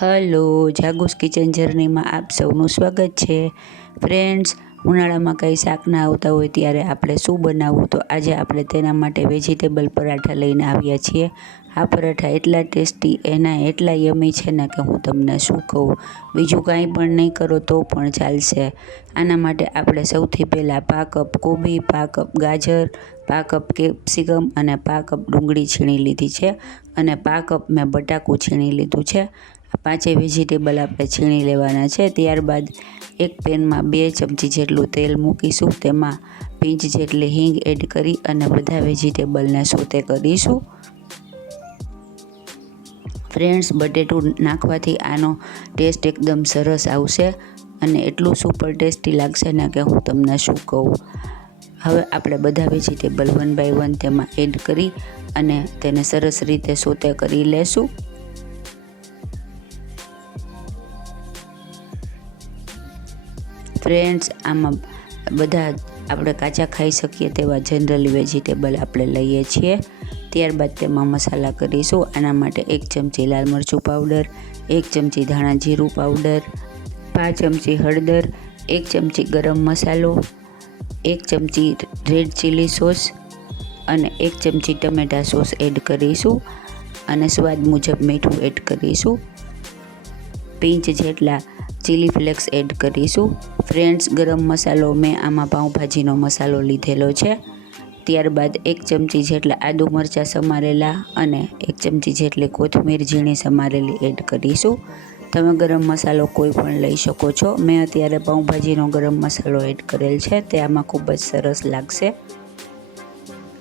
Hello જાગુસ kitchen જર્નીમાં આપ સૌનું સ્વાગત છે. ફ્રેન્ડ્સ ઉનાળામાં કંઈ શાક ના આવતા હોય ત્યારે આપણે શું બનાવવું? તો આજે આપણે તેના માટે વેજીટેબલ પરાઠા લઈને આવ્યા છીએ. આ પરાઠા એટલા ટેસ્ટી, એના એટલા યમી છે ને કે હું તમને શું કહું? બીજું કાંઈ પણ નહીં કરો તો પણ ચાલશે. આના માટે આપણે સૌથી પહેલાં પા કપ કોબી પા કપ ગાજર પા કપ કેપ્સિકમ અને પા કપ ડુંગળી છીણી લીધી છે. અને પા કપ મેં બટાકું છીણી લીધું છે. પાંચેય વેજીટેબલ આપણે છીણી લેવાના છે. ત્યારબાદ એક પેનમાં બે ચમચી જેટલું તેલ મૂકીશું. તેમાં પીંચ જેટલી હિંગ એડ કરી અને બધા વેજીટેબલને સોતે કરીશું. ફ્રેન્ડ્સ, બટેટું નાખવાથી આનો ટેસ્ટ એકદમ સરસ આવશે અને એટલું સુપર ટેસ્ટી લાગશે ને કે હું તમને શું કહું. હવે આપણે બધા વેજીટેબલ વન બાય વન તેમાં એડ કરી અને તેને સરસ રીતે સોતે કરી લેશું. ફ્રેન્ડ્સ, આમાં બધા આપણે કાચા ખાઈ શકીએ તેવા જનરલી વેજીટેબલ આપણે લઈએ છીએ. ત્યારબાદ તેમાં મસાલા કરીશું, આના માટે એક ચમચી લાલ મરચું પાવડર, એક ચમચી ધાણા જીરું પાવડર, પાંચ ચમચી હળદર, એક ચમચી ગરમ મસાલો, એક ચમચી રેડ ચીલી સોસ અને એક ચમચી ટમેટા સોસ એડ કરીશું અને સ્વાદ મુજબ મીઠું એડ કરીશું. પીંચ જેટલા ચીલી ફ્લેક્સ એડ કરીશું. ફ્રેન્ડ્સ ગરમ મસાલો મેં આમાં પાઉંભાજીનો મસાલો લીધેલો છે. ત્યારબાદ એક ચમચી જેટલા આદુ મરચાં સમારેલા અને એક ચમચી જેટલી કોથમીર ઝીણી સમારેલી એડ કરીશું. તમે ગરમ મસાલો કોઈ પણ લઈ શકો છો. મેં અત્યારે પાઉંભાજીનો ગરમ મસાલો એડ કરેલ છે. તે આમાં ખૂબ જ સરસ લાગશે.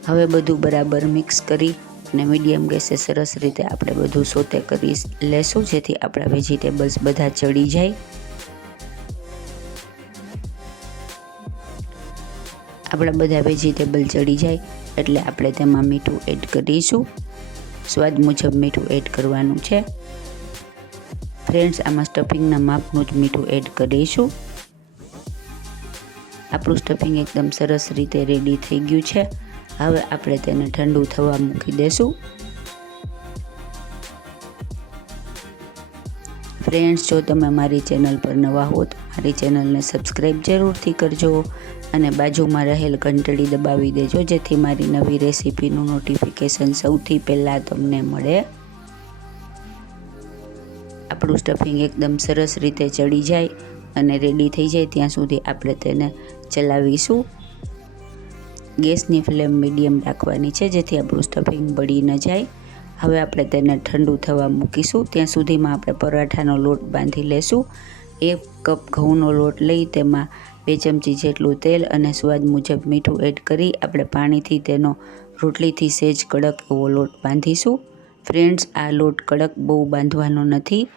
હવે બધું બરાબર મિક્સ કરી અને મીડિયમ ગેસે સરસ રીતે આપણે બધું સોતે કરી લેશું, જેથી આપણા વેજીટેબલ્સ બધા ચડી જાય. આપણા બધા વેજીટેબલ ચડી જાય એટલે આપણે તેમાં મીઠું એડ કરીશું. સ્વાદ મુજબ મીઠું એડ કરવાનું છે. ફ્રેન્ડ્સ આમાં સ્ટફિંગના માપનું જ મીઠું એડ કરીશું. આપણું સ્ટફિંગ એકદમ સરસ રીતે રેડી થઈ ગયું છે. હવે આપણે તેને ઠંડુ થવા મૂકી દેશું. ફ્રેન્ડ્સ જો તમે મારી ચેનલ પર નવા હો તો મારી ચેનલને સબસ્ક્રાઈબ જરૂરથી કરજો. અને બાજુમાં રહેલ ઘંટડી દબાવી દેજો, જેથી મારી નવી રેસીપીનું નોટિફિકેશન સૌથી પહેલાં તમને મળે. આપણું સ્ટફિંગ એકદમ સરસ રીતે ચડી જાય અને રેડી થઈ જાય, ત્યાં સુધી આપણે તેને ચલાવીશું. ગેસની ફ્લેમ મીડિયમ રાખવાની છે, જેથી આપણું સ્ટફિંગ બળી ન જાય. હવે આપણે તેને ઠંડુ થવા મૂકીશું, ત્યાં સુધીમાં આપણે પરાઠાનો લોટ બાંધી લેશું. એક કપ ઘઉંનો લોટ લઈ તેમાં બે ચમચી જેટલું તેલ અને સ્વાદ મુજબ મીઠું એડ કરી આપણે પાણીથી તેનો રોટલીથી સેજ કડક એવો લોટ બાંધીશું. ફ્રેન્ડ્સ, આ લોટ કડક બહુ બાંધવાનો નથી.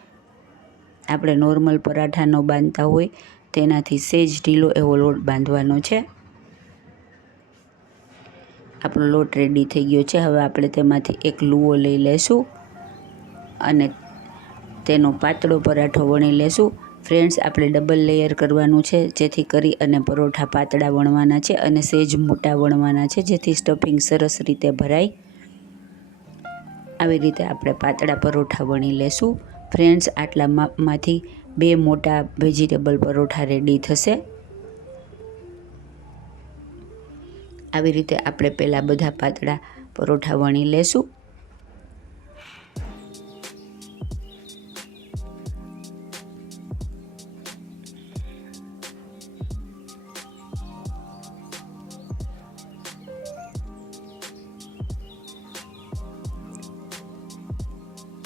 આપણે નોર્મલ પરાઠાનો બાંધતા હોય તેનાથી સેજ ઢીલો એવો લોટ બાંધવાનો છે. આપણો લોટ રેડી થઈ ગયો છે. હવે આપણે તેમાંથી એક લૂવો લઈ લેશું અને તેનો પાતળો પરાઠો વણી લેશું. ફ્રેન્ડ્સ, આપણે ડબલ લેયર કરવાનું છે, જેથી કરી અને પરોઠા પાતળા વણવાના છે અને સેજ મોટા વણવાના છે, જેથી સ્ટફિંગ સરસ રીતે ભરાય. આવી રીતે આપણે પાતળા પરોઠા વણી લેશું. ફ્રેન્ડ્સ, આટલા માપમાંથી બે મોટા વેજીટેબલ પરોઠા રેડી થશે. આવી રીતે આપણે પહેલાં બધા પાતળા પરોઠા વણી લેશું.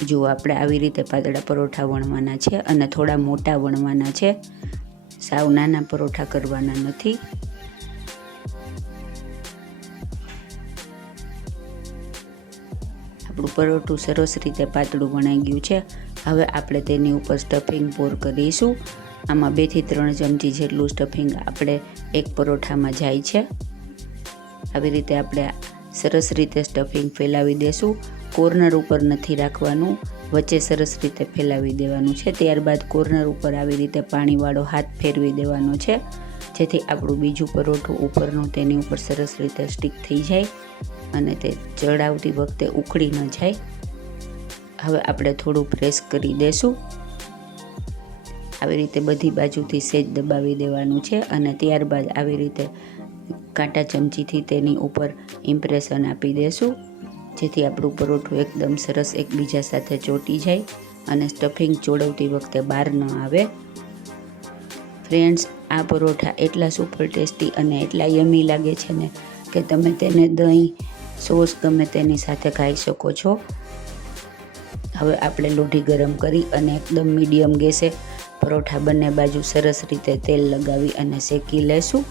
જુઓ આપણે આવી રીતે પાતળા પરોઠા વણવાના છે અને થોડા મોટા વણવાના છે, સાવ નાના પરોઠા કરવાના નથી. આપણું પરોઠું સરસ રીતે પાતળું વણાઈ ગયું છે. હવે આપણે તેની ઉપર સ્ટફિંગ પોર કરીશું. આમાં બેથી ત્રણ ચમચી જેટલું સ્ટફિંગ આપણે એક પરોઠામાં જાય છે. આવી રીતે આપણે સરસ રીતે સ્ટફિંગ ફેલાવી દેશું. કોર્નર ઉપર નથી રાખવાનું. વચ્ચે સરસ રીતે ફેલાવી દેવાનું છે. ત્યારબાદ કોર્નર ઉપર આવી રીતે પાણીવાળો હાથ ફેરવી દેવાનો છે. જેથી આપણું બીજું પરોઠું ઉપરનું તેની ઉપર સરસ રીતે સ્ટીક થઈ જાય અને તે ચડાવતી વખતે ઉખડી ન જાય. હવે આપણે થોડું પ્રેસ કરી દેશું. આવી રીતે બધી બાજુથી સેજ દબાવી દેવાનું છે અને ત્યારબાદ આવી રીતે કાંટા ચમચીથી તેની ઉપર ઇમ્પ્રેશન આપી દેશું. જેથી આપણું પરોઠું એકદમ સરસ એકબીજા સાથે ચોંટી જાય અને સ્ટફિંગ ચોળવતી વખતે બહાર ન આવે. ફ્રેન્ડ્સ આ પરોઠા એટલા સુપર ટેસ્ટી અને એટલા યમી લાગે છે ને કે તમે તેને દહીં સોસ ગમે તેની સાથે ખાઈ શકો છો. હવે આપણે લોઢી ગરમ કરી અને એકદમ મીડિયમ ગેસે પરોઠા બંને બાજુ સરસ રીતે તેલ લગાવી અને શેકી લેશું.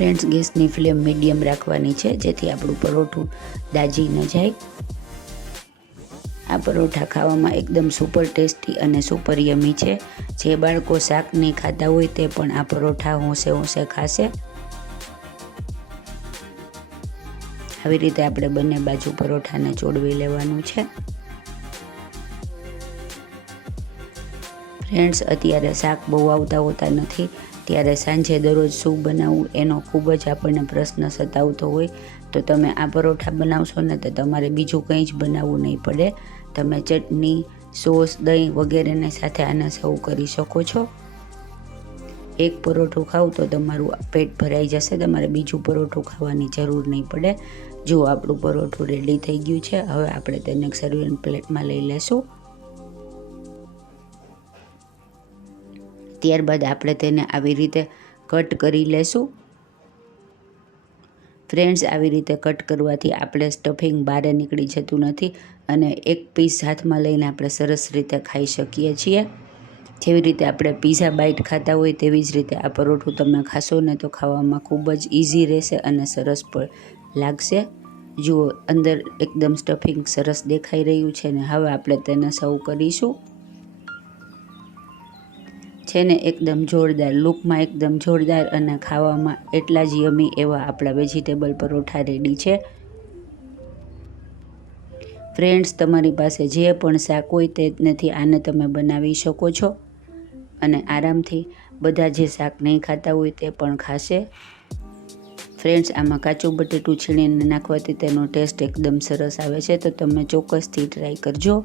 ફ્રેન્ડ્સ ગેસની ફ્લેમ મીડિયમ રાખવાની છે, જેથી આપણું પરોઠું દાજી ન જાય. આ પરોઠા ખાવામાં એકદમ સુપર ટેસ્ટી અને સુપર યમી છે. જે બાળકો શાક નહીં ખાતા હોય તે પણ આ પરોઠા હોંશે હોંશે ખાશે. આવી રીતે આપણે બંને બાજુ પરોઠાને ચોડવી લેવાનું છે. ફ્રેન્ડ્સ અત્યારે શાક બહુ આવતા હોતા નથી. ત્યારે સાંજે દરરોજ શું બનાવવું એનો ખૂબ જ આપણને પ્રશ્ન સતાવતો હોય, તો તમે આ પરોઠા બનાવશો ને તો તમારે બીજું કંઈ જ બનાવવું નહીં પડે. તમે ચટણી, સોસ, દહીં વગેરેને સાથે આને સર્વ કરી શકો છો. એક પરોઠું ખાવ તો તમારું પેટ ભરાઈ જશે, તમારે બીજું પરોઠું ખાવાની જરૂર નહીં પડે. જો આપણું પરોઠું રેડી થઈ ગયું છે, હવે આપણે તેને સર્વિંગ પ્લેટમાં લઈ લેશું. ત્યારબાદ આપણે તેને આવી રીતે કટ કરી લેશું. ફ્રેન્ડ્સ, આવી રીતે કટ કરવાથી આપણે સ્ટફિંગ બહાર નીકળી જતું નથી અને એક પીસ હાથમાં લઈને આપણે સરસ રીતે ખાઈ શકીએ છીએ. જેવી રીતે આપણે પીઝા બાઇટ ખાતા હોય તેવી જ રીતે આ પરોઠું તમે ખાશો ને તો ખાવામાં ખૂબ જ ઇઝી રહેશે અને સરસ પણ લાગશે. જુઓ, અંદર એકદમ સ્ટફિંગ સરસ દેખાઈ રહ્યું છે ને હવે આપણે તેને સર્વ કરીશું. છે ને એકદમ જોરદાર લુકમાં એકદમ જોરદાર અને ખાવામાં એટલા જ યમી એવા આપણા વેજીટેબલ પરોઠા રેડી છે. ફ્રેન્ડ્સ તમારી પાસે જે પણ શાક હોય તે નથી, આને તમે બનાવી શકો છો. અને આરામથી બધા જે શાક નહીં ખાતા હોય તે પણ ખાશે. ફ્રેન્ડ્સ આમાં કાચું બટેટું છીણીને નાખવાથી તેનો ટેસ્ટ એકદમ સરસ આવે છે, તો તમે ચોક્કસથી ટ્રાય કરજો.